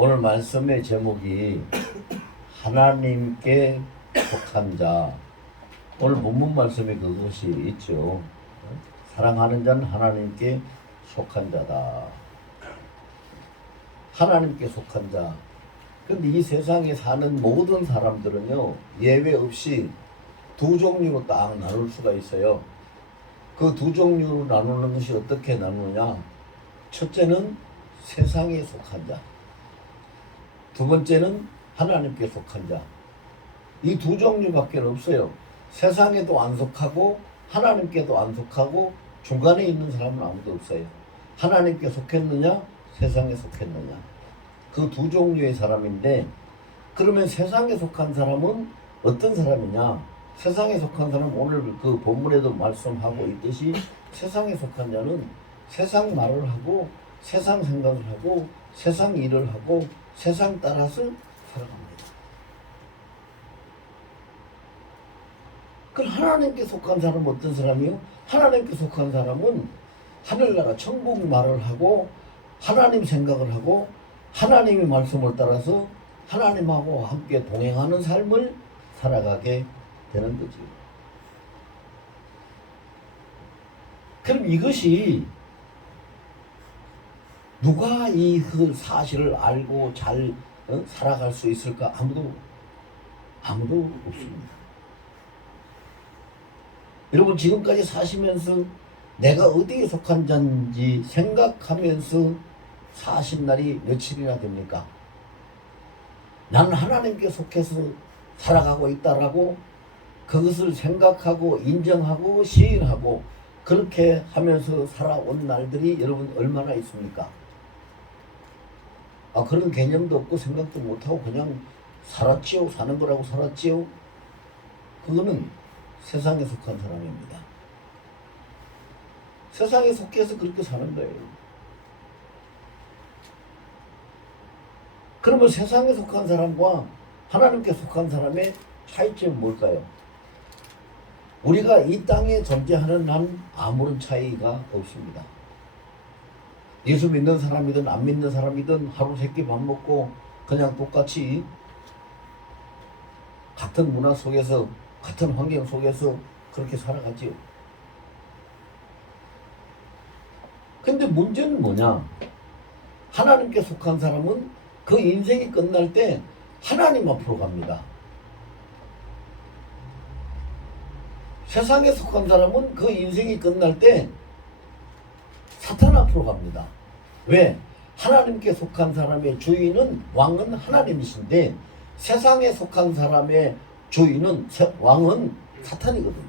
오늘 말씀의 제목이 하나님께 속한 자. 오늘 본문 말씀에 그것이 있죠. 사랑하는 자는 하나님께 속한 자다. 하나님께 속한 자. 근데 이 세상에 사는 모든 사람들은요, 예외 없이 두 종류로 딱 나눌 수가 있어요. 그 두 종류로 나누는 것이 어떻게 나누느냐? 첫째는 세상에 속한 자. 두 번째는 하나님께 속한 자. 이 두 종류밖에 없어요. 세상에도 안 속하고 하나님께도 안 속하고 중간에 있는 사람은 아무도 없어요. 하나님께 속했느냐, 세상에 속했느냐. 그 두 종류의 사람인데, 그러면 세상에 속한 사람은 어떤 사람이냐? 세상에 속한 사람은 오늘 그 본문에도 말씀하고 있듯이 세상에 속한 자는 세상 말을 하고 세상 생각을 하고 세상 일을 하고 세상 따라서 살아갑니다. 그럼 하나님께 속한 사람은 어떤 사람이요? 하나님께 속한 사람은 하늘나라 천국 말을 하고 하나님 생각을 하고 하나님의 말씀을 따라서 하나님하고 함께 동행하는 삶을 살아가게 되는 거지. 그럼 이것이 누가 이 사실을 알고 잘 살아갈 수 있을까? 아무도 없습니다. 여러분, 지금까지 사시면서 내가 어디에 속한 자인지 생각하면서 사신 날이 며칠이나 됩니까? 나는 하나님께 속해서 살아가고 있다라고 그것을 생각하고 인정하고 시인하고 그렇게 하면서 살아온 날들이 여러분 얼마나 있습니까? 그런 개념도 없고 생각도 못하고 그냥 살았지요. 사는 거라고 살았지요. 그거는 세상에 속한 사람입니다. 세상에 속해서 그렇게 사는 거예요. 그러면 세상에 속한 사람과 하나님께 속한 사람의 차이점이 뭘까요? 우리가 이 땅에 존재하는 한 아무런 차이가 없습니다. 예수 믿는 사람이든 안 믿는 사람이든 하루 세끼 밥 먹고 그냥 똑같이 같은 문화 속에서 같은 환경 속에서 그렇게 살아가지요. 근데 문제는 뭐냐? 하나님께 속한 사람은 그 인생이 끝날 때 하나님 앞으로 갑니다. 세상에 속한 사람은 그 인생이 끝날 때 사탄 앞으로 갑니다. 왜? 하나님께 속한 사람의 주인은 왕은 하나님이신데 세상에 속한 사람의 주인은 왕은 사탄이거든요.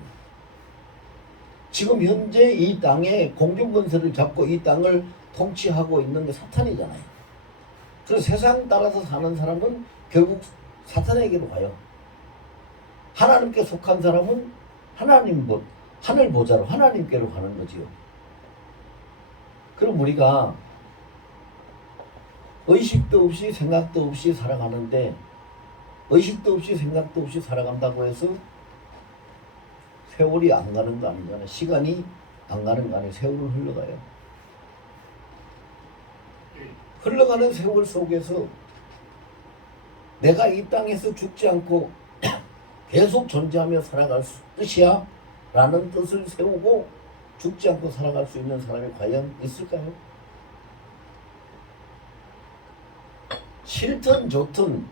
지금 현재 이 땅에 공중권세를 잡고 이 땅을 통치하고 있는 게 사탄이잖아요. 그래서 세상 따라서 사는 사람은 결국 사탄에게로 가요. 하나님께 속한 사람은 하늘 보좌로 하나님께로 가는 거지요. 그럼 우리가 의식도 없이 생각도 없이 살아가는데, 의식도 없이 생각도 없이 살아간다고 해서 세월이 안 가는 거 아니잖아요. 시간이 안 가는 거 아니에요. 세월은 흘러가요. 흘러가는 세월 속에서 내가 이 땅에서 죽지 않고 계속 존재하며 살아갈 뜻이야 라는 뜻을 세우고 죽지 않고 살아갈 수 있는 사람이 과연 있을까요? 싫든 좋든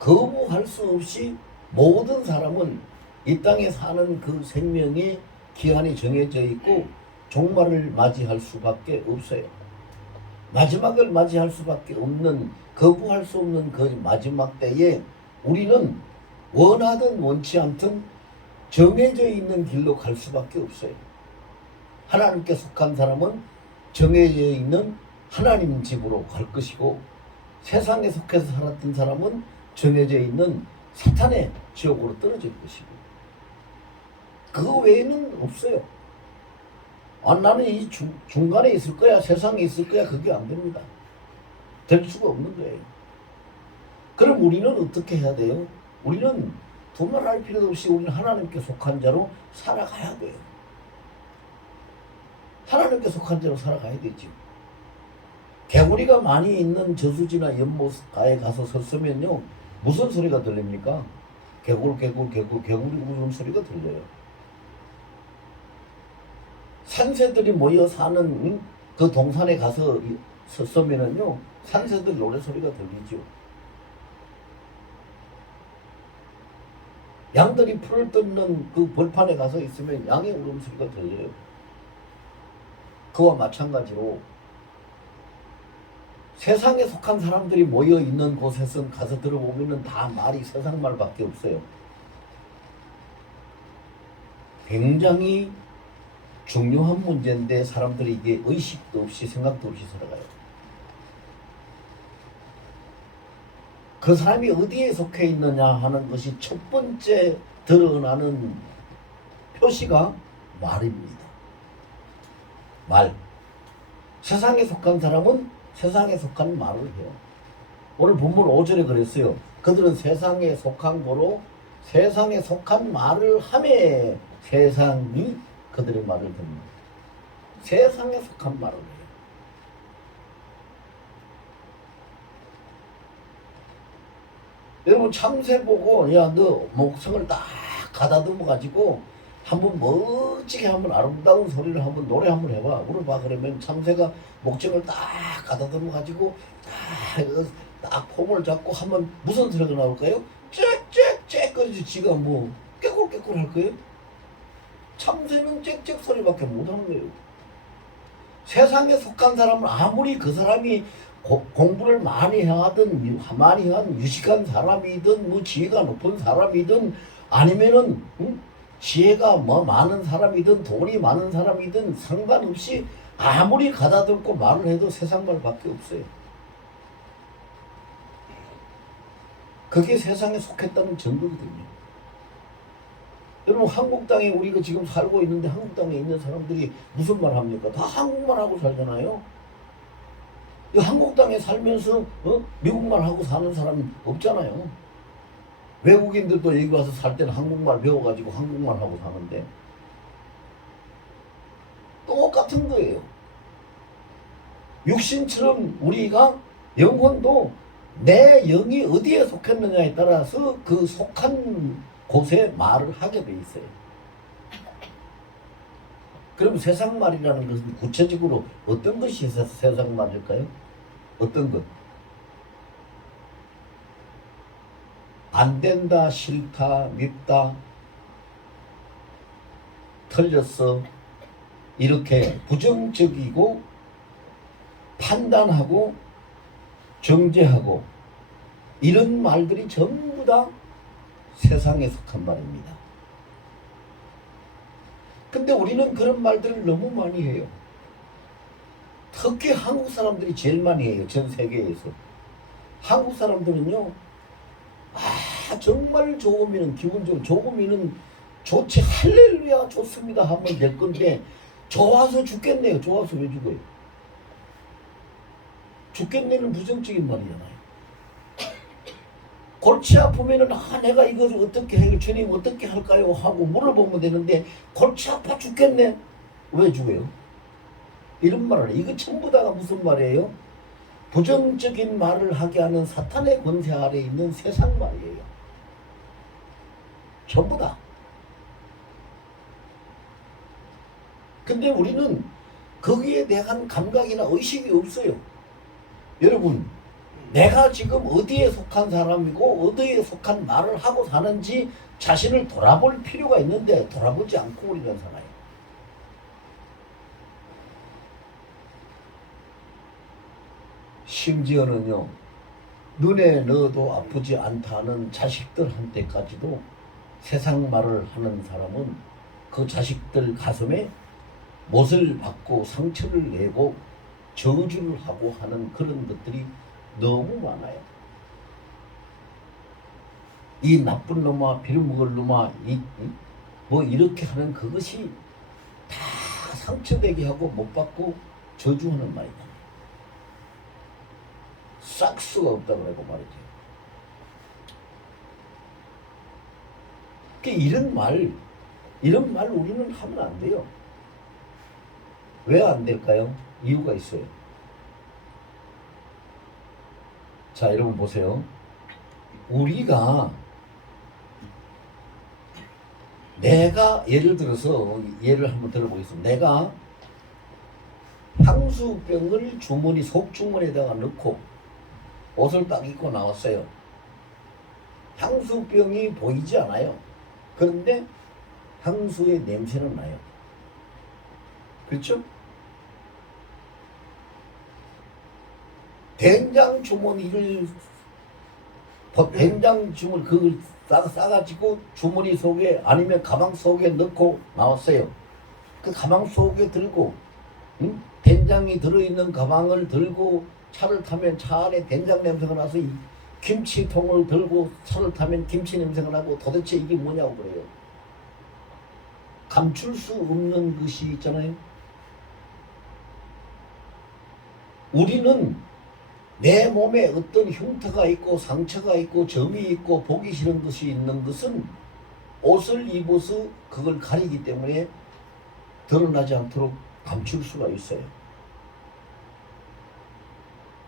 거부할 수 없이 모든 사람은 이 땅에 사는 그 생명의 기한이 정해져 있고 종말을 맞이할 수밖에 없어요. 마지막을 맞이할 수밖에 없는, 거부할 수 없는 그 마지막 때에 우리는 원하든 원치 않든 정해져 있는 길로 갈 수밖에 없어요. 하나님께 속한 사람은 정해져 있는 하나님 집으로 갈 것이고, 세상에 속해서 살았던 사람은 정해져 있는 사탄의 지옥으로 떨어질 것이고, 그거 외에는 없어요. 나는 이 중간에 있을 거야, 세상에 있을 거야, 그게 안 됩니다. 될 수가 없는 거예요. 그럼 우리는 어떻게 해야 돼요? 우리는 두말할 필요도 없이 우리는 하나님께 속한 자로 살아가야 돼요. 하나님께 속한 자로 살아가야 되죠. 개구리가 많이 있는 저수지나 연못가에 가서 섰으면요 무슨 소리가 들립니까? 개구리 울음 소리가 들려요. 산새들이 모여 사는 그 동산에 가서 섰으면은요 산새들 노래 소리가 들리죠. 양들이 풀을 뜯는 그 벌판에 가서 있으면 양의 울음소리가 들려요. 그와 마찬가지로 세상에 속한 사람들이 모여 있는 곳에서 가서 들어보면 다 말이 세상 말밖에 없어요. 굉장히 중요한 문제인데 사람들이 이게 의식도 없이 생각도 없이 살아가요. 그 사람이 어디에 속해 있느냐 하는 것이 첫 번째 드러나는 표시가 말입니다. 말. 세상에 속한 사람은 세상에 속한 말을 해요. 오늘 본문 5절에 그랬어요. 그들은 세상에 속한 거로 세상에 속한 말을 하매 세상이 그들의 말을 듣는. 세상에 속한 말을 해요. 여러분 참새 보고 야 너 목성을 딱 가다듬어 가지고 한번 멋지게 한번 아름다운 소리를 한번 노래 한번 해봐 물어봐. 그러면 참새가 목청을 딱 가다듬어 가지고 딱 폼을 잡고 한번 무슨 소리가 나올까요? 짹짹짹 거리지. 지가 뭐 깨꿀깨꿀 할 거예요? 참새는 짹짹 소리밖에 못하는 거예요. 세상에 속한 사람은 아무리 그 사람이 공부를 많이 하든 많이 한 유식한 사람이든 뭐 지혜가 높은 사람이든 아니면은 지혜가 뭐 많은 사람이든 돈이 많은 사람이든 상관없이 아무리 가다듬고 말을 해도 세상 말밖에 없어요. 그게 세상에 속했다는 증거거든요. 여러분 한국 땅에 우리가 지금 살고 있는데 한국 땅에 있는 사람들이 무슨 말 합니까? 다 한국말 하고 살잖아요. 이 한국 땅에 살면서 미국말 하고 사는 사람 없잖아요. 외국인들도 여기 와서 살 때는 한국말 배워가지고 한국말 하고 사는데 똑같은 거예요. 육신처럼 우리가 영혼도 내 영이 어디에 속했느냐에 따라서 그 속한 곳에 말을 하게 돼 있어요. 그럼 세상 말이라는 것은 구체적으로 어떤 것이 세상 말일까요? 어떤 것? 안 된다, 싫다, 밉다, 틀렸어. 이렇게 부정적이고 판단하고 정죄하고 이런 말들이 전부 다 세상에 속한 말입니다. 근데 우리는 그런 말들을 너무 많이 해요. 특히 한국 사람들이 제일 많이 해요. 전 세계에서. 한국 사람들은요. 정말 좋으면 기분 좋으면 좋지 할렐루야 좋습니다 하면 될 건데 좋아서 죽겠네요. 좋아서 왜 죽어요? 죽겠네는 부정적인 말이잖아요. 골치 아프면은 내가 이것을 어떻게 해요? 주님 어떻게 할까요? 하고 물어보면 되는데 골치 아파 죽겠네. 왜 죽어요? 이런 말을 해요. 이거 전부 다가 무슨 말이에요? 부정적인 말을 하게 하는 사탄의 권세 아래 있는 세상 말이에요. 전부 다. 근데 우리는 거기에 대한 감각이나 의식이 없어요. 여러분 내가 지금 어디에 속한 사람이고 어디에 속한 말을 하고 사는지 자신을 돌아볼 필요가 있는데 돌아보지 않고 우리는 살아요. 심지어는요 눈에 넣어도 아프지 않다는 자식들한테까지도 세상 말을 하는 사람은 그 자식들 가슴에 못을 박고 상처를 내고 저주를 하고 하는 그런 것들이 너무 많아요. 이 나쁜 놈아 빌어먹을 놈아 뭐 이렇게 하는 그것이 다 상처되게 하고 못 받고 저주하는 말이다. 싹 수가 없다고 하고 말이죠. 이런 말 우리는 하면 안 돼요. 왜 안 될까요? 이유가 있어요. 자, 여러분 보세요. 우리가 내가 예를 들어서 예를 한번 들어보겠습니다. 내가 향수병을 주머니 속주머니에다가 넣고 옷을 딱 입고 나왔어요. 향수병이 보이지 않아요. 그런데 향수의 냄새는 나요. 그렇죠? 된장 주머니를 된장 주머니 그걸 싸가지고 주머니 속에 아니면 가방 속에 넣고 나왔어요. 그 가방 속에 들고 된장이 들어있는 가방을 들고 차를 타면 차 안에 된장 냄새가 나서 이 김치통을 들고 차를 타면 김치 냄새가 나고 도대체 이게 뭐냐고 그래요. 감출 수 없는 것이 있잖아요. 우리는 내 몸에 어떤 흉터가 있고 상처가 있고 점이 있고 보기 싫은 것이 있는 것은 옷을 입어서 그걸 가리기 때문에 드러나지 않도록 감출 수가 있어요.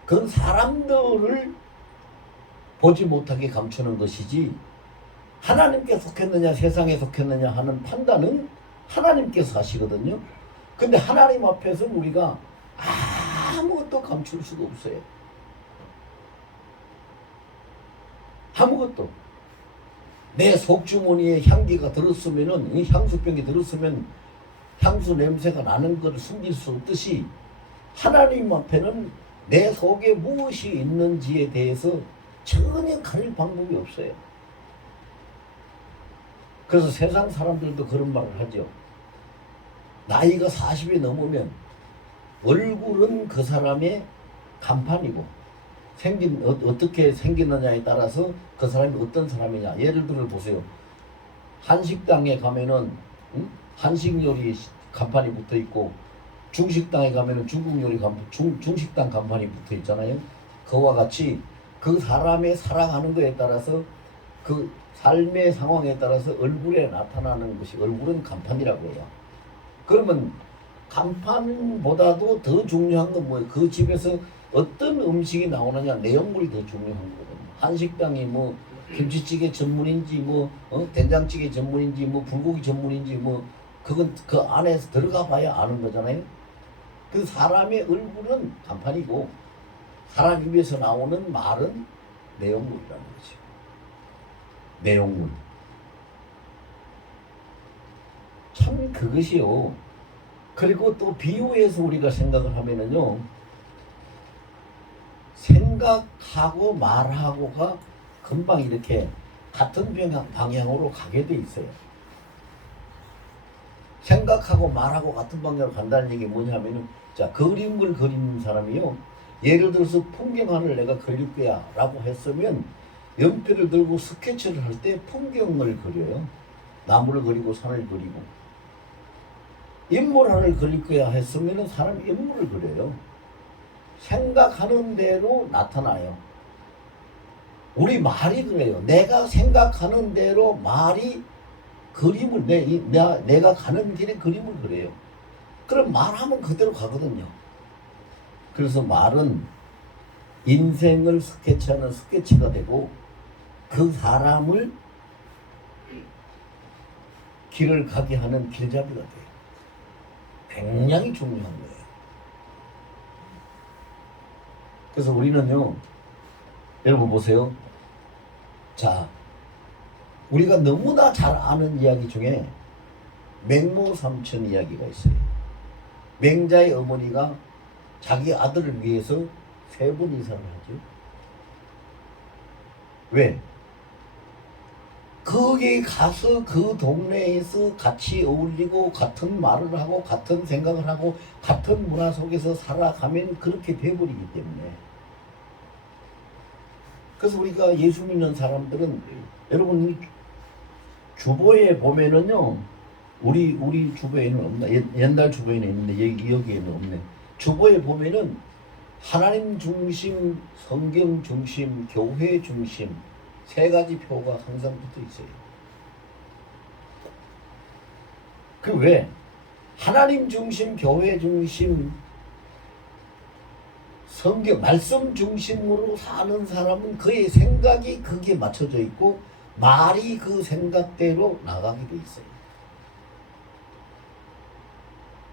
그건 사람들을 보지 못하게 감추는 것이지 하나님께 속했느냐 세상에 속했느냐 하는 판단은 하나님께서 하시거든요. 근데 하나님 앞에서는 우리가 아무것도 감출 수가 없어요. 아무것도. 내 속주머니에 향기가 들었으면은 이 향수병이 들었으면 향수 냄새가 나는 걸 숨길 수 없듯이 하나님 앞에는 내 속에 무엇이 있는지에 대해서 전혀 가릴 방법이 없어요. 그래서 세상 사람들도 그런 말을 하죠. 나이가 40이 넘으면 얼굴은 그 사람의 간판이고 어떻게 생기느냐에 따라서 그 사람이 어떤 사람이냐. 예를 들어 보세요. 한식당에 가면은 한식 요리 간판이 붙어 있고 중식당에 가면은 중국 요리 중식당 간판이 붙어 있잖아요. 그와 같이 그 사람의 살아가는 것에 따라서 그 삶의 상황에 따라서 얼굴에 나타나는 것이 얼굴은 간판이라고 해요. 그러면 간판보다도 더 중요한 건 뭐예요? 그 집에서 어떤 음식이 나오느냐 내용물이 더 중요한 거거든요. 한식당이 뭐 김치찌개 전문인지 된장찌개 전문인지 불고기 전문인지 그건 그 안에서 들어가 봐야 아는 거잖아요. 그 사람의 얼굴은 간판이고 사람 입에서 나오는 말은 내용물이라는 거죠. 내용물. 참 그것이요. 그리고 또 비유해서 우리가 생각을 하면은요. 생각하고 말하고가 금방 이렇게 같은 방향으로 가게 돼 있어요. 생각하고 말하고 같은 방향으로 간다는 얘기 뭐냐면은 자, 그림을 그리는 사람이요. 예를 들어서 풍경화를 내가 그릴 거야 라고 했으면 연필을 들고 스케치를 할 때 풍경을 그려요. 나무를 그리고 산을 그리고. 인물화를 그릴 거야 했으면 사람이 인물을 그려요. 생각하는 대로 나타나요. 우리 말이 그래요. 내가 생각하는 대로 말이 그림을 내가 가는 길에 그림을 그려요. 그럼 말하면 그대로 가거든요. 그래서 말은 인생을 스케치하는 스케치가 되고 그 사람을 길을 가게 하는 길잡이가 돼요. 굉장히 중요한 거예요. 그래서 우리는요, 여러분 보세요. 자, 우리가 너무나 잘 아는 이야기 중에 맹모삼천 이야기가 있어요. 맹자의 어머니가 자기 아들을 위해서 3번 이상을 하죠. 왜? 거기 가서 그 동네에서 같이 어울리고 같은 말을 하고 같은 생각을 하고 같은 문화 속에서 살아가면 그렇게 돼버리기 때문에. 그래서 우리가 예수 믿는 사람들은 여러분 주보에 보면은요, 우리 주보에는 없나? 옛날 주보에는 있는데 여기에는 없네. 주보에 보면은 하나님 중심, 성경 중심, 교회 중심 3가지 표가 항상 붙어 있어요. 그 왜? 하나님 중심, 교회 중심, 성경 말씀 중심으로 사는 사람은 그의 생각이 거기에 맞춰져 있고 말이 그 생각대로 나가게 돼 있어요.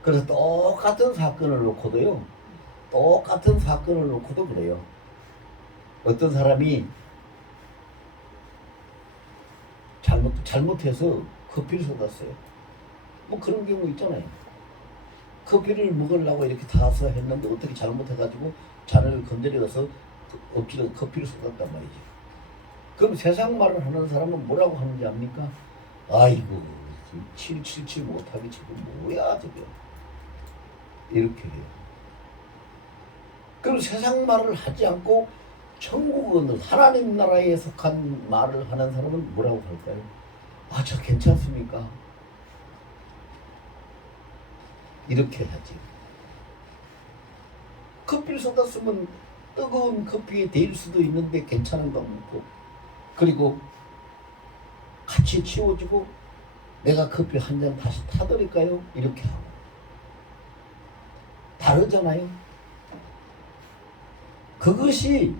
그래서 똑같은 사건을 놓고도요. 똑같은 사건을 놓고도 그래요. 어떤 사람이 잘못해서 커피를 쏟았어요. 뭐 그런 경우 있잖아요. 커피를 먹으려고 이렇게 타서 했는데 어떻게 잘못해가지고 잔을 건드려서 엎질러 커피를 쏟았단 말이지. 그럼 세상 말을 하는 사람은 뭐라고 하는지 압니까? 아이고 777 못하게 지금 뭐야 저게 이렇게 해요. 그럼 세상 말을 하지 않고 천국은 하나님 나라에 속한 말을 하는 사람은 뭐라고 할까요? 아, 저 괜찮습니까? 이렇게 하지. 커피를 쏟았으면 뜨거운 커피에 데일 수도 있는데 괜찮은가 묻고, 그리고 같이 치워주고 내가 커피 한 잔 다시 타드릴까요? 이렇게 하고. 다르잖아요. 그것이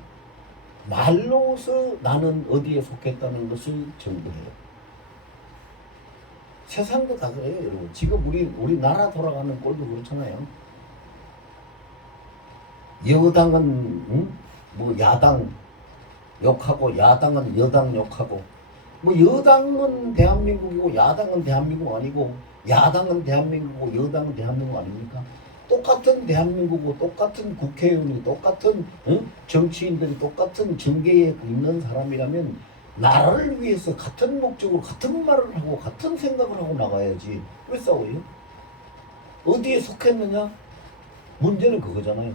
말로서 나는 어디에 속했다는 것을 증거해요. 세상도 다 그래요, 여러분. 지금 우리 나라 돌아가는 꼴도 그렇잖아요. 여당은 뭐 야당 욕하고 야당은 여당 욕하고, 뭐 여당은 대한민국이고 야당은 대한민국 아니고, 야당은 대한민국이고 여당은 대한민국 아닙니까? 똑같은 대한민국이고 똑같은 국회의원이 똑같은 정치인들이 똑같은 정계에 있는 사람이라면 나라를 위해서 같은 목적으로 같은 말을 하고 같은 생각을 하고 나가야지. 왜 싸워요? 어디에 속했느냐? 문제는 그거잖아요.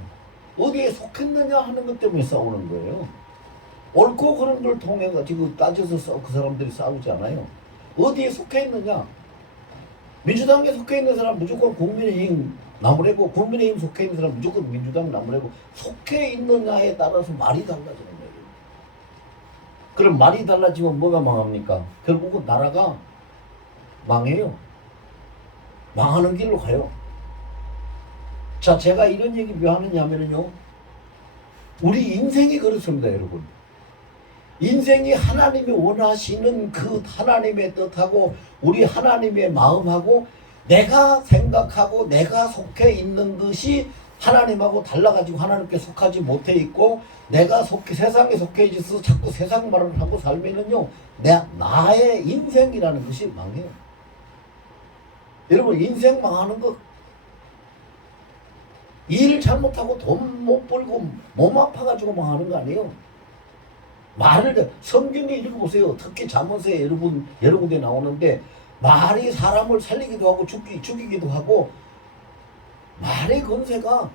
어디에 속했느냐 하는 것 때문에 싸우는 거예요. 옳고 그런 걸 통해 가지고 따져서 그 사람들이 싸우지 않아요. 어디에 속해 있느냐? 민주당에 속해 있는 사람 무조건 국민의힘 나무래고, 국민의힘 속해 있는 사람 무조건 민주당 나무래고, 속해 있느냐에 따라서 말이 달라지는 거예요. 그럼 말이 달라지면 뭐가 망합니까? 결국은 나라가 망해요. 망하는 길로 가요. 자, 제가 이런 얘기 왜 하느냐면요, 우리 인생이 그렇습니다, 여러분. 인생이 하나님이 원하시는 그 하나님의 뜻하고 우리 하나님의 마음하고 내가 생각하고 내가 속해 있는 것이 하나님하고 달라가지고 하나님께 속하지 못해 있고, 내가 세상에 속해 있어서 자꾸 세상 말을 하고 살면은요, 나의 인생이라는 것이 망해요. 여러분, 인생 망하는 거, 일 잘못하고 돈 못 벌고 몸 아파가지고 망하는 거 아니에요. 성경에 읽어보세요. 특히 잠언서에 여러 군데 나오는데, 말이 사람을 살리기도 하고 죽이기도 하고, 말의 권세가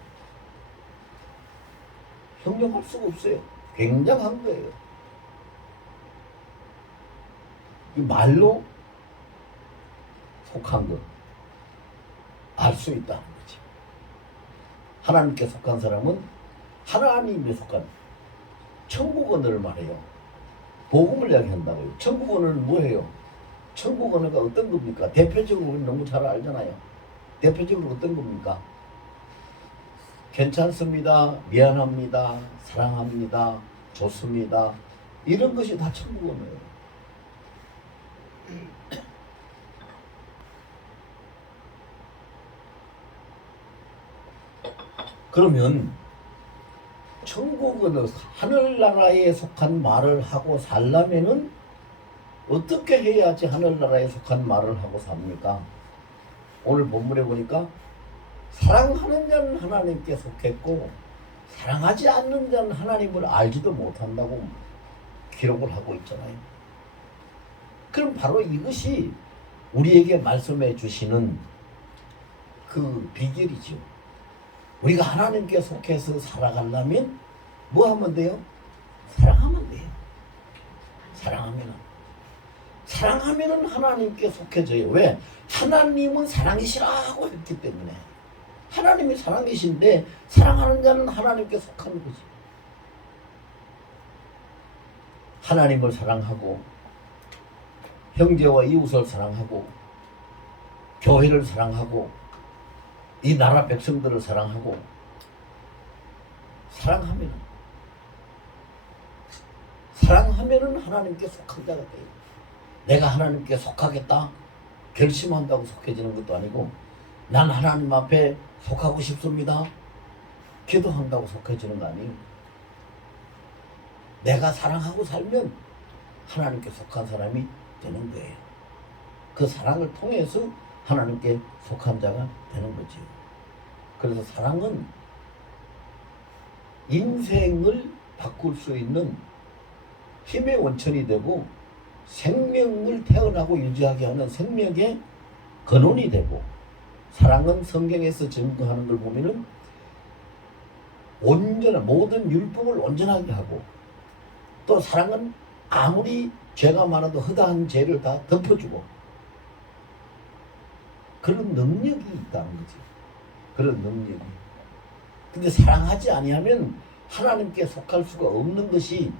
형용할 수가 없어요. 굉장한 거예요. 이 말로 속한 것 알 수 있다는 거지. 하나님께 속한 사람은 하나님에 속한 천국 언어를 말해요. 복음을 이야기한다고요. 천국 언어는 뭐예요? 천국 언어가 어떤 겁니까? 대표적으로 우리 너무 잘 알잖아요. 대표적으로 어떤 겁니까? 괜찮습니다. 미안합니다. 사랑합니다. 좋습니다. 이런 것이 다 천국 언어예요. 그러면 천국은 하늘나라에 속한 말을 하고 살려면은 어떻게 해야지 하늘나라에 속한 말을 하고 삽니까? 오늘 본문에 보니까 사랑하는 자는 하나님께 속했고 사랑하지 않는 자는 하나님을 알지도 못한다고 기록을 하고 있잖아요. 그럼 바로 이것이 우리에게 말씀해 주시는 그 비결이죠. 우리가 하나님께 속해서 살아가려면 뭐 하면 돼요? 사랑하면 돼요. 사랑하면은 하나님께 속해져요. 왜? 하나님은 사랑이시라고 했기 때문에. 하나님이 사랑이신데 사랑하는 자는 하나님께 속하는 거지. 하나님을 사랑하고 형제와 이웃을 사랑하고 교회를 사랑하고 이 나라 백성들을 사랑하고 사랑하면은 하나님께 속한 자가 돼요. 내가 하나님께 속하겠다 결심한다고 속해지는 것도 아니고, 난 하나님 앞에 속하고 싶습니다 기도한다고 속해지는 거 아니에요. 내가 사랑하고 살면 하나님께 속한 사람이 되는 거예요. 그 사랑을 통해서 하나님께 속한 자가 되는 거지요. 그래서 사랑은 인생을 바꿀 수 있는 힘의 원천이 되고, 생명을 태어나고 유지하게 하는 생명의 근원이 되고, 사랑은 성경에서 증거하는 걸 보면은 온전한 모든 율법을 온전하게 하고, 또 사랑은 아무리 죄가 많아도 허다한 죄를 다 덮어주고, 그런 능력이 있다는 거지. 그런 능력이. 근데 사랑하지 아니하면 하나님께 속할 수가 없는 것이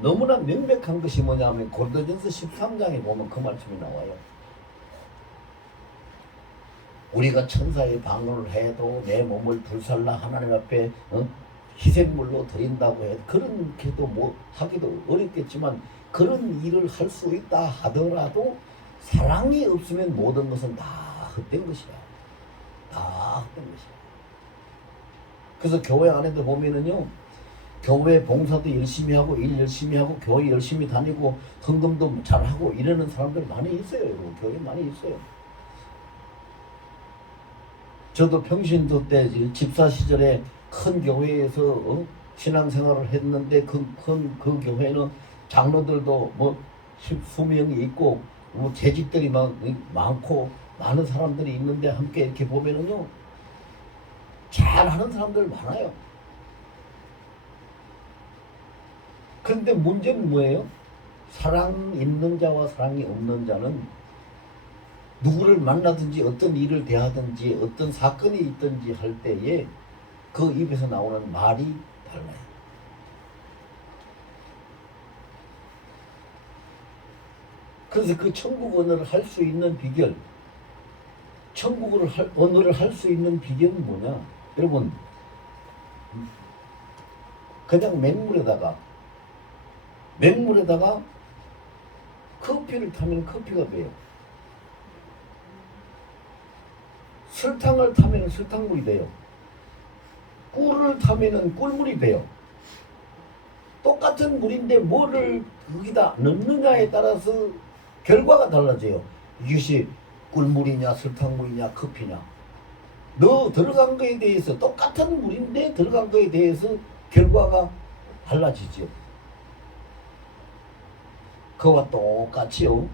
너무나 명백한 것이 뭐냐면, 고린도전서 13장에 보면 그 말씀이 나와요. 우리가 천사의 방언을 해도 내 몸을 불살라 하나님 앞에 희생물로 드린다고 해도 그렇게도 뭐 하기도 어렵겠지만, 그런 일을 할 수 있다 하더라도 사랑이 없으면 모든 것은 다 헛된 것이야. 다 헛된 것이야. 그래서 교회 안에도 보면은요, 교회 봉사도 열심히 하고 일 열심히 하고 교회 열심히 다니고 헌금도 잘하고 이러는 사람들 많이 있어요. 여러분. 교회 많이 있어요. 저도 평신도 때 집사 시절에 큰 교회에서 신앙생활을 했는데, 그 교회는 장로들도 뭐 수명이 있고 뭐 재직들이 많고 많은 사람들이 있는데, 함께 이렇게 보면은요, 잘하는 사람들 많아요. 그런데 문제는 뭐예요? 사랑 있는 자와 사랑이 없는 자는 누구를 만나든지 어떤 일을 대하든지 어떤 사건이 있든지 할 때에 그 입에서 나오는 말이 달라요. 그래서 그 천국 언어를 할 수 있는 비결, 언어를 할 수 있는 비결은 뭐냐? 여러분, 그냥 맹물에다가 커피를 타면 커피가 돼요. 설탕을 타면 설탕물이 돼요. 꿀을 타면 꿀물이 돼요. 똑같은 물인데 뭐를 거기다 넣느냐에 따라서 결과가 달라져요. 이것이 꿀물이냐 설탕물이냐 커피냐, 들어간 거에 대해서, 똑같은 물인데 들어간 거에 대해서 결과가 달라지죠. 그와 똑같이요,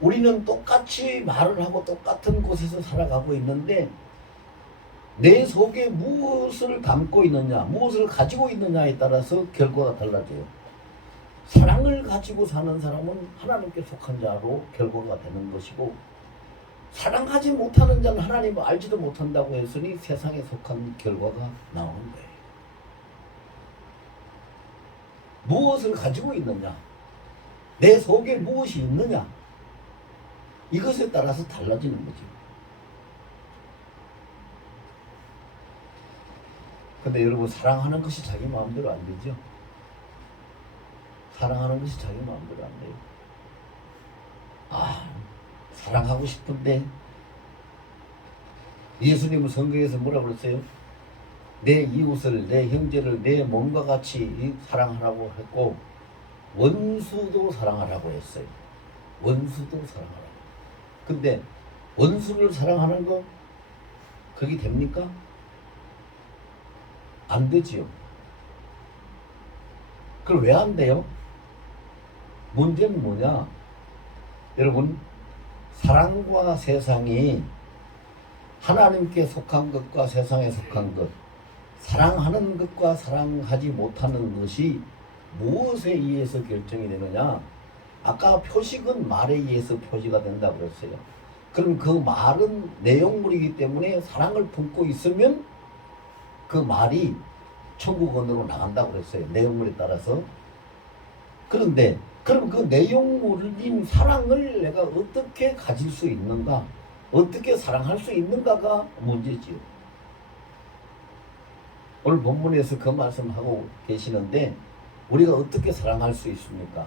우리는 똑같이 말을 하고 똑같은 곳에서 살아가고 있는데, 내 속에 무엇을 담고 있느냐, 무엇을 가지고 있느냐에 따라서 결과가 달라져요. 사랑을 가지고 사는 사람은 하나님께 속한 자로 결과가 되는 것이고, 사랑하지 못하는 자는 하나님을 알지도 못한다고 했으니 세상에 속한 결과가 나오는 거예요. 무엇을 가지고 있느냐, 내 속에 무엇이 있느냐, 이것에 따라서 달라지는 거죠. 근데 여러분, 사랑하는 것이 자기 마음대로 안 되죠. 사랑하는 것이 자기 마음대로 안 돼요. 사랑하고 싶은데, 예수님은 성경에서 뭐라 그랬어요? 내 이웃을, 내 형제를 내 몸과 같이 사랑하라고 했고, 원수도 사랑하라고 했어요. 원수도 사랑하라고. 근데 원수를 사랑하는 거 그게 됩니까? 안 되지요. 그럼 왜 안 돼요? 문제는 뭐냐? 여러분, 사랑과 세상이 하나님께 속한 것과 세상에 속한 것, 사랑하는 것과 사랑하지 못하는 것이 무엇에 의해서 결정이 되느냐? 아까 표식은 말에 의해서 표시가 된다고 그랬어요. 그럼 그 말은 내용물이기 때문에 사랑을 품고 있으면 그 말이 천국원으로 나간다고 그랬어요. 내용물에 따라서. 그런데 그럼 그 내용물인 사랑을 내가 어떻게 가질 수 있는가, 어떻게 사랑할 수 있는가가 문제지요. 오늘 본문에서 그 말씀하고 계시는데 우리가 어떻게 사랑할 수 있습니까?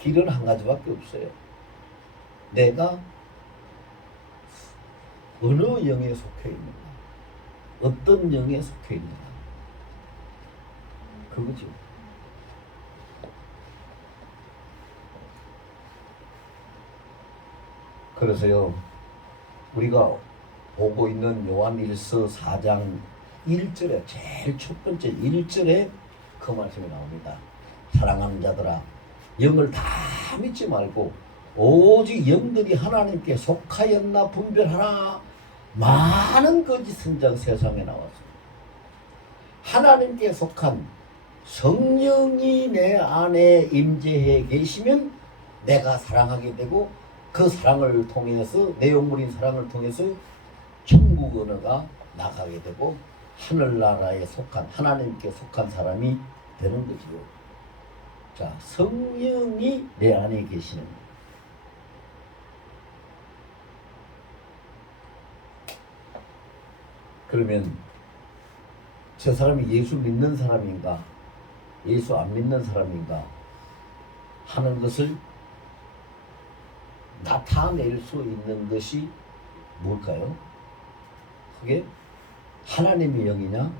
길은 한 가지밖에 없어요. 내가 어느 영에 속해 있는가, 어떤 영에 속해 있는가, 그거죠. 그래서요, 우리가 보고 있는 요한일서 4장 1절에 제일 첫 번째 1절에 그 말씀이 나옵니다. 사랑하는 자들아, 영을 다 믿지 말고 오직 영들이 하나님께 속하였나 분별하라. 많은 거짓 선자가 세상에 나왔습니다. 하나님께 속한 성령이 내 안에 임재해 계시면 내가 사랑하게 되고, 그 사랑을 통해서, 내용물인 사랑을 통해서 천국 언어가 나가게 되고 하늘나라에 속한, 하나님께 속한 사람이 되는 거지요. 자, 성령이 내 안에 계시는 거예요. 그러면 저 사람이 예수 믿는 사람인가, 예수 안 믿는 사람인가 하는 것을 나타낼 수 있는 것이 뭘까요? 그게 하나님의 영이냐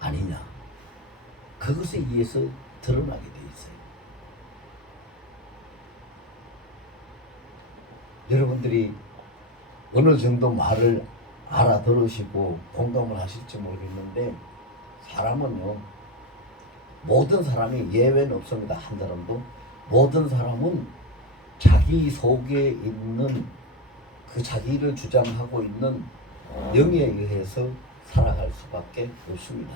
아니냐, 그것에 의해서 드러나게 돼 있어요. 여러분들이 어느 정도 말을 알아들으시고 공감을 하실지 모르겠는데, 사람은요, 모든 사람이 예외는 없습니다. 한 사람도. 모든 사람은 자기 속에 있는 그 자기를 주장하고 있는 영에 의해서 살아갈 수밖에 없습니다.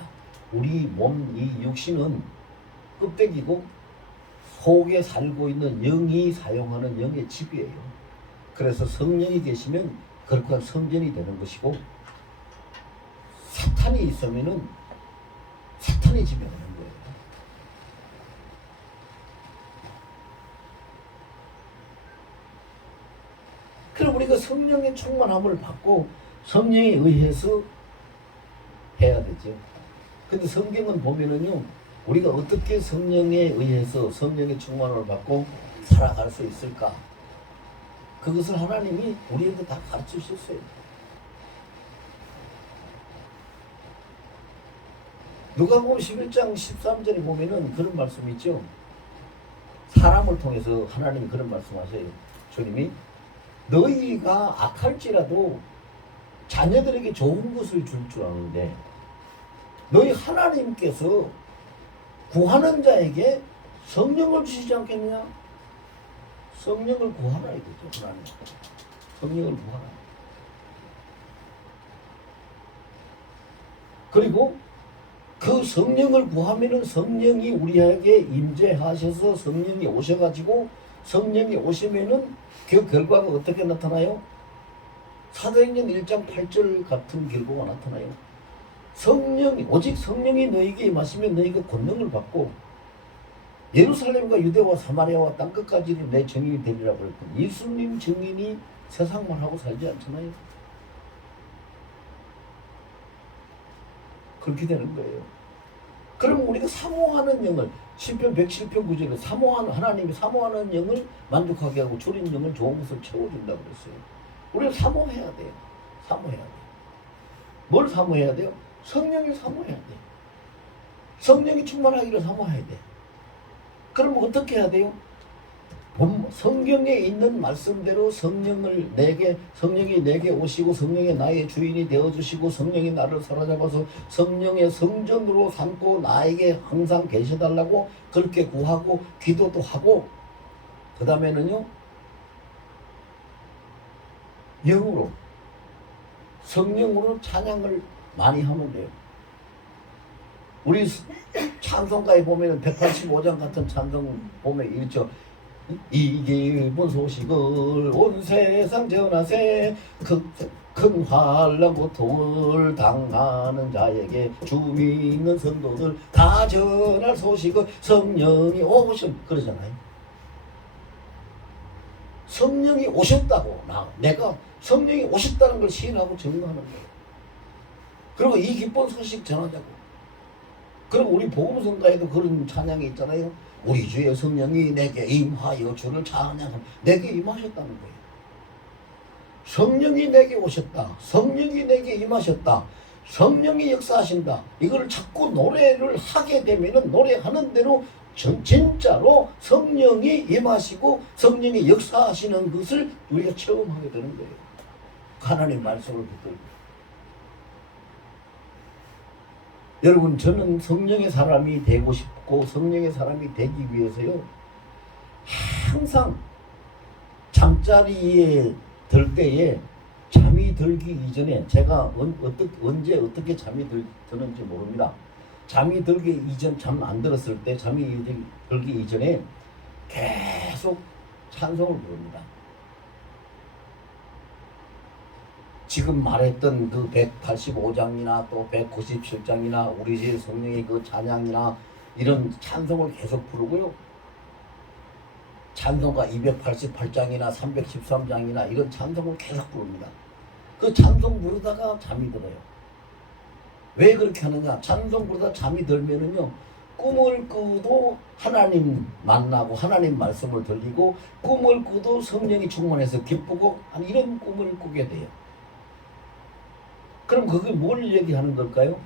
우리 몸, 이 육신은 껍데기고 속에 살고 있는 영이 사용하는 영의 집이에요. 그래서 성령이 계시면 그렇게 성전이 되는 것이고, 사탄이 있으면은 사탄의 집이 되는 거예요. 그럼 우리가 성령의 충만함을 받고 성령에 의해서 해야 되죠. 근데 성경은 보면은요, 우리가 어떻게 성령에 의해서 성령의 충만함을 받고 살아갈 수 있을까? 그것을 하나님이 우리한테 다 가르쳐 주셨어요. 누가복음 11장 13절에 보면은 그런 말씀이 있죠. 사람을 통해서 하나님이 그런 말씀하셔요. 주님이 너희가 악할지라도 자녀들에게 좋은 것을 줄 줄 아는데, 너희 하나님께서 구하는 자에게 성령을 주시지 않겠느냐? 성령을 구하라 이거죠. 하나님, 성령을 구하라. 그리고 그 성령을 구하면은 성령이 우리에게 임재하셔서 성령이 오셔가지고, 성령이 오시면은 그 결과가 어떻게 나타나요? 사도행전 1장 8절 같은 결과가 나타나요. 성령이, 오직 성령이 너희에게 임하시면 너희가 권능을 받고 예루살렘과 유대와 사마리아와 땅끝까지는 내 증인이 되리라고 그랬거든요. 예수님 증인이 세상만 하고 살지 않잖아요. 그렇게 되는 거예요. 그럼 우리가 사모하는 영을, 시편 107편 9절에 사모하는, 하나님이 사모하는 영을 만족하게 하고 줄인 영을 좋은 것을 채워준다고 그랬어요. 우리는 사모해야 돼요. 사모해야 돼요. 뭘 사모해야 돼요? 성령을 사모해야 돼요. 성령이 충만하기를 사모해야 돼. 그럼 어떻게 해야 돼요? 성경에 있는 말씀대로 성령이 내게 오시고 성령이 나의 주인이 되어주시고 성령이 나를 사로잡아서 성령의 성전으로 삼고 나에게 항상 계셔달라고 그렇게 구하고 기도도 하고, 그 다음에는요, 영으로, 성령으로 찬양을 많이 하면 돼요. 우리 찬송가에 보면 185장 같은 찬송 보면 이렇죠. 이 기쁜 소식을 온 세상 전하세, 큰 환난 고통을 당하는 자에게 주 믿는 성도들 다 전할 소식을 성령이 오신, 그러잖아요. 성령이 오셨다고, 내가 성령이 오셨다는 걸 시인하고 증거하는 거예요. 그리고 이 기쁜 소식 전하자고. 그리고 우리 복음성가에도 그런 찬양이 있잖아요. 우리 주의 성령이 내게 임하여 주를 찬양하는, 내게 임하셨다는 거예요. 성령이 내게 오셨다. 성령이 내게 임하셨다. 성령이 역사하신다. 이걸 자꾸 노래를 하게 되면은 노래하는 대로 진짜로 성령이 임하시고 성령이 역사하시는 것을 우리가 체험하게 되는 거예요. 하나님 말씀을 붙들고. 여러분, 저는 성령의 사람이 되고 싶고 성령의 사람이 되기 위해서요, 항상 잠자리에 들 때에 잠이 들기 이전에, 제가 언제 어떻게 잠이 드는지 모릅니다. 잠이 들기 이전, 잠 안 들었을 때, 잠이 들기 이전에 계속 찬송을 부릅니다. 지금 말했던 그 185장이나 또 197장이나 우리 집 성령의 그 찬양이나 이런 찬송을 계속 부르고요. 찬송가 288장이나 313장이나 이런 찬송을 계속 부릅니다. 그 찬송 부르다가 잠이 들어요. 왜 그렇게 하느냐? 찬송 부르다 잠이 들면은요, 꿈을 꾸도 하나님 만나고 하나님 말씀을 들리고, 꿈을 꾸도 성령이 충만해서 기쁘고, 이런 꿈을 꾸게 돼요. 그럼 그게 뭘 얘기하는 걸까요?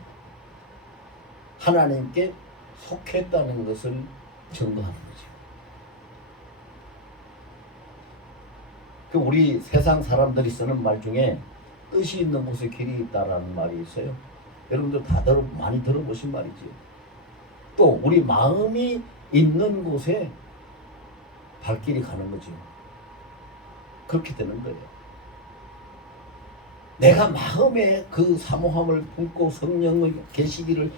하나님께 속했다는 것을 증거하는 거죠. 그 우리 세상 사람들이 쓰는 말 중에 뜻이 있는 곳에 길이 있다라는 말이 있어요. 여러분들 다 많이 들어보신 말이죠. 또 우리 마음이 있는 곳에 발길이 가는 거죠. 그렇게 되는 거예요. 내가 마음에 그 사모함을 품고 성령의 계시기를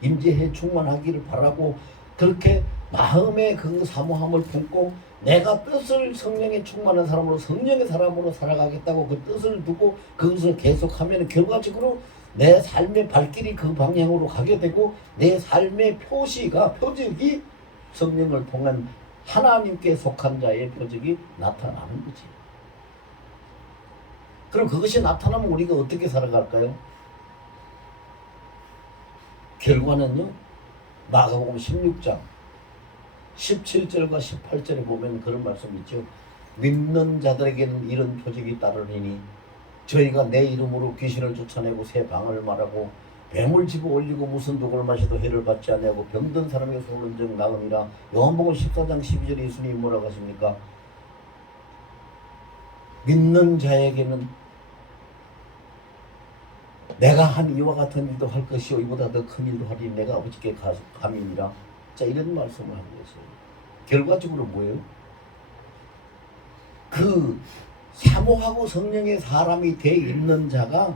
임재해 충만하기를 바라고, 그렇게 마음에 그 사모함을 품고 내가 뜻을 성령에 충만한 사람으로, 성령의 사람으로 살아가겠다고 그 뜻을 두고 그것을 계속하면 결과적으로 내 삶의 발길이 그 방향으로 가게 되고, 내 삶의 표적이 성령을 통한 하나님께 속한 자의 표적이 나타나는 거지. 그럼 그것이 나타나면 우리가 어떻게 살아갈까요? 결과는요, 마가복음 16장 17절과 18절에 보면 그런 말씀이 있죠. 믿는 자들에게는 이런 표적이 따르리니 저희가 내 이름으로 귀신을 쫓아내고 새 방언을 말하고 뱀을 집어 올리고 무슨 독을 마셔도 해를 받지 아니하고 병든 사람에게 소는 적 나으니라. 요한복음 14장 12절에 예수님이 뭐라고 하십니까? 믿는 자에게는 내가 한 이와 같은 일도 할 것이요 이보다 더 큰 일도 하리니 내가 아버지께 감이니라. 자, 이런 말씀을 하고 있어요. 결과적으로 뭐예요? 그 사모하고 성령의 사람이 돼 있는 자가,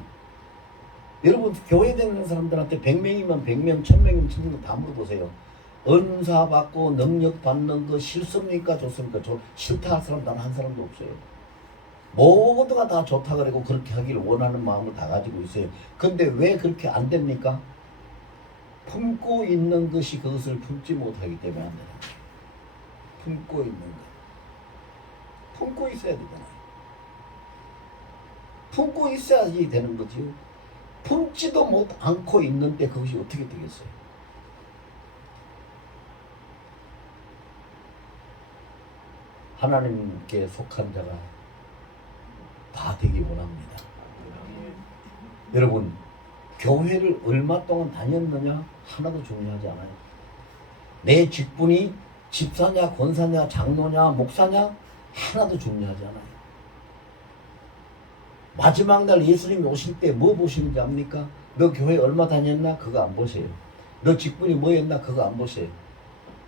여러분 교회 다니는 사람들한테 100명이면 100명, 1000명이면 1000명 다 물어보세요. 은사 받고 능력 받는 거 싫습니까? 좋습니까? 싫다 할 사람 단 한 사람도 없어요. 모두가 다 좋다 그러고 그렇게 하기를 원하는 마음을 다 가지고 있어요. 근데 왜 그렇게 안 됩니까? 품고 있는 것이 그것을 품지 못하기 때문에 안 되는 거예요. 품고 있는 것. 품고 있어야 되잖아요. 품고 있어야지 되는 거지요. 품지도 못 않고 있는데 그것이 어떻게 되겠어요? 하나님께 속한 자가 다 되기 원합니다. 여러분, 교회를 얼마 동안 다녔느냐 하나도 중요하지 않아요. 내 직분이 집사냐, 권사냐, 장로냐, 목사냐 하나도 중요하지 않아요. 마지막 날 예수님이 오실 때 뭐 보시는지 압니까? 너 교회 얼마 다녔나? 그거 안 보세요. 너 직분이 뭐였나? 그거 안 보세요.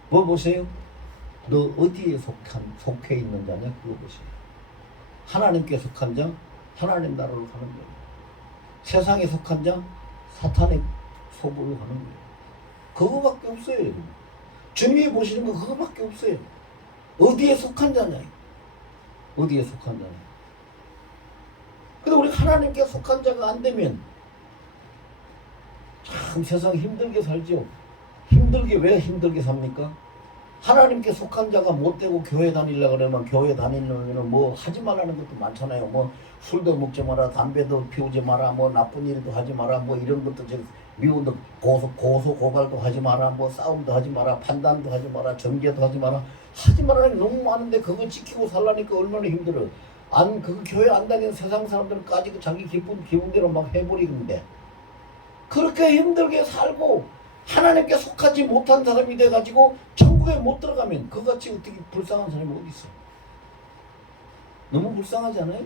뭐 보세요? 너 어디에 속해 있는 자냐? 그거 보세요. 하나님께 속한 자, 하나님 나라로 가는 거예요. 세상에 속한 자, 사탄의 소보로 가는 거예요. 그거밖에 없어요. 여러분. 주님이 보시는 거 그거밖에 없어요. 어디에 속한 자냐? 어디에 속한 자냐? 근데 우리 하나님께 속한 자가 안 되면 참 세상 힘들게 살죠. 힘들게 왜 힘들게 삽니까? 하나님께 속한 자가 못되고 교회 다니려고 그러면 교회 다니려면 뭐 하지 말라는 것도 많잖아요. 뭐 술도 먹지 마라, 담배도 피우지 마라, 뭐 나쁜 일도 하지 마라, 뭐 이런 것도 미운도 고소 고발도 하지 마라, 뭐 싸움도 하지 마라, 판단도 하지 마라, 정죄도 하지 마라. 하지 말라는 게 너무 많은데 그거 지키고 살라니까 얼마나 힘들어. 그 교회 안 다니는 세상 사람들은 까지고 자기 기분대로 막 해버리는데 그렇게 힘들게 살고 하나님께 속하지 못한 사람이 돼가지고 천국에 못 들어가면 그같이 어떻게 불쌍한 사람이 어디 있어? 너무 불쌍하지 않아요?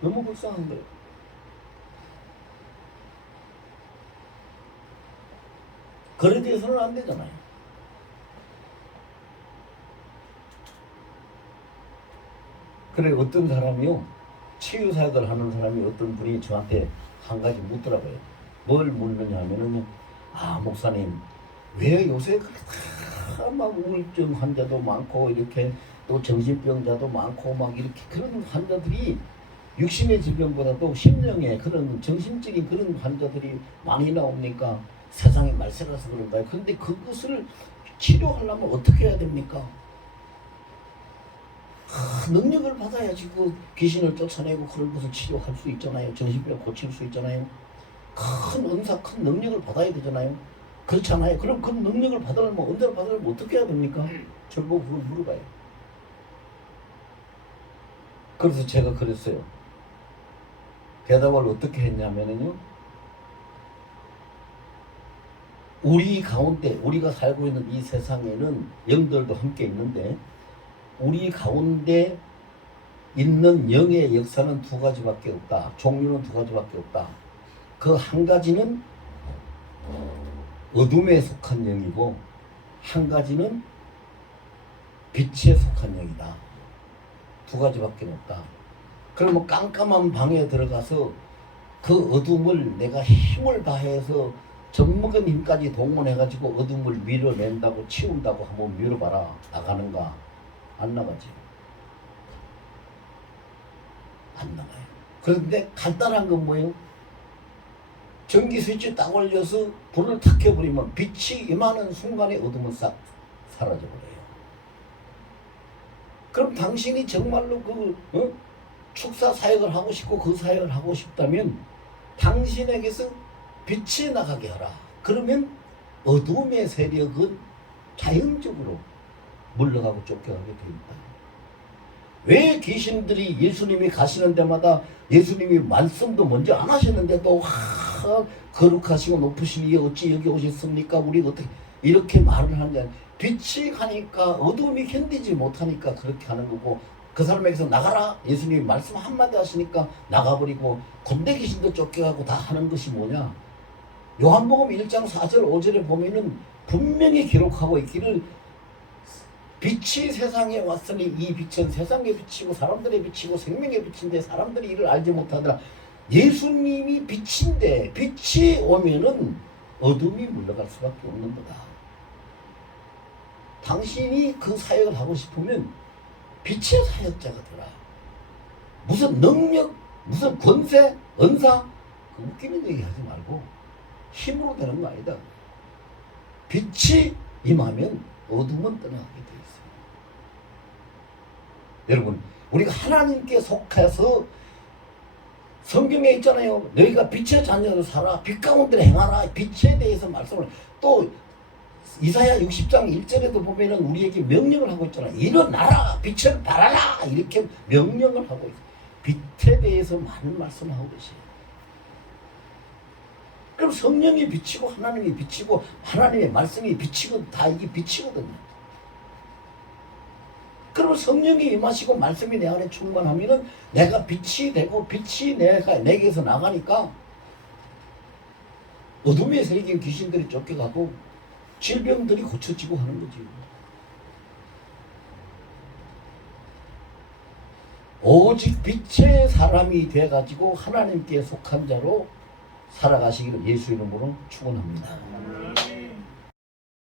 너무 불쌍한 거예요. 그래 돼서는 안 되잖아요. 그래 어떤 사람이요 치유사역을 하는 사람이 어떤 분이 저한테 한 가지 묻더라고요. 뭘 묻느냐 하면은요, 목사님 왜 요새 막 우울증 환자도 많고 이렇게 또 정신병자도 많고 막 이렇게 그런 환자들이 육신의 질병보다도 심령의 그런 정신적인 그런 환자들이 많이 나옵니까? 세상에 말세라서 그런가요? 그런데 그것을 치료하려면 어떻게 해야 됩니까? 능력을 받아야지 그 귀신을 쫓아내고 그런 것을 치료할 수 있잖아요. 정신병 고칠 수 있잖아요. 큰 은사, 큰 능력을 받아야 되잖아요. 그렇지 않아요? 그럼 그 능력을 받으려면, 은사를 받으려면 어떻게 해야 됩니까? 저보고 그걸 물어봐요. 그래서 제가 그랬어요. 대답을 어떻게 했냐면요, 우리 가운데, 우리가 살고 있는 이 세상에는 영들도 함께 있는데 우리 가운데 있는 영의 역사는 두 가지밖에 없다. 종류는 두 가지밖에 없다. 그 한 가지는 어둠에 속한 영이고 한 가지는 빛에 속한 영이다. 두 가지밖에 없다. 그러면 깜깜한 방에 들어가서 그 어둠을 내가 힘을 다해서 젖먹은 힘까지 동원해가지고 어둠을 밀어낸다고 치운다고 한번 밀어봐라. 나가는가? 안 나가지. 안 나가요. 그런데 간단한 건 뭐예요? 전기 스위치 딱 올려서 불을 탁 켜버리면 빛이 임하는 순간에 어둠은 싹 사라져버려요. 그럼 당신이 정말로 축사 사역을 하고 싶고 그 사역을 하고 싶다면 당신에게서 빛이 나가게 하라. 그러면 어둠의 세력은 자연적으로 물러가고 쫓겨가게 됩니다. 왜 귀신들이 예수님이 가시는 데마다 예수님이 말씀도 먼저 안 하셨는데도 거룩하시고 높으신 이에 어찌 여기 오셨습니까? 우리 어떻게 이렇게 말을 하느냐. 빛이 가니까 어둠이 견디지 못하니까 그렇게 하는 거고 그 사람에게서 나가라. 예수님이 말씀 한마디 하시니까 나가버리고 곤대 귀신도 쫓겨가고 다 하는 것이 뭐냐. 요한복음 1장 4절 5절에 보면은 분명히 기록하고 있기를 빛이 세상에 왔으니 이 빛은 세상의 빛이고 사람들의 빛이고 생명의 빛인데 사람들이 이를 알지 못하더라. 예수님이 빛인데 빛이 오면은 어둠이 물러갈 수밖에 없는 거다. 당신이 그 사역을 하고 싶으면 빛의 사역자가 되라. 무슨 능력, 무슨 권세, 은사 그 웃기는 얘기 하지 말고 힘으로 되는 거 아니다. 빛이 임하면 어둠은 떠나게 돼 있어요. 여러분, 우리가 하나님께 속해서 성경에 있잖아요. 너희가 빛의 자녀로 살아. 빛 가운데 행하라. 빛에 대해서 말씀을 또 이사야 60장 1절에도 보면은 우리에게 명령을 하고 있잖아요. 일어나라. 빛을 발하라. 이렇게 명령을 하고 있어요. 빛에 대해서 많은 말씀을 하고 계세요. 그럼 성령이 빛이고 하나님이 빛이고 하나님의 말씀이 빛이고 다 이게 빛이거든요. 그러면 성령이 임하시고 말씀이 내 안에 충만하면은 내가 빛이 되고 빛이 내게서 나가니까 어둠의 세력인 귀신들이 쫓겨가고 질병들이 고쳐지고 하는 거지. 오직 빛의 사람이 돼가지고 하나님께 속한 자로 살아가시기를 예수 이름으로 축원합니다.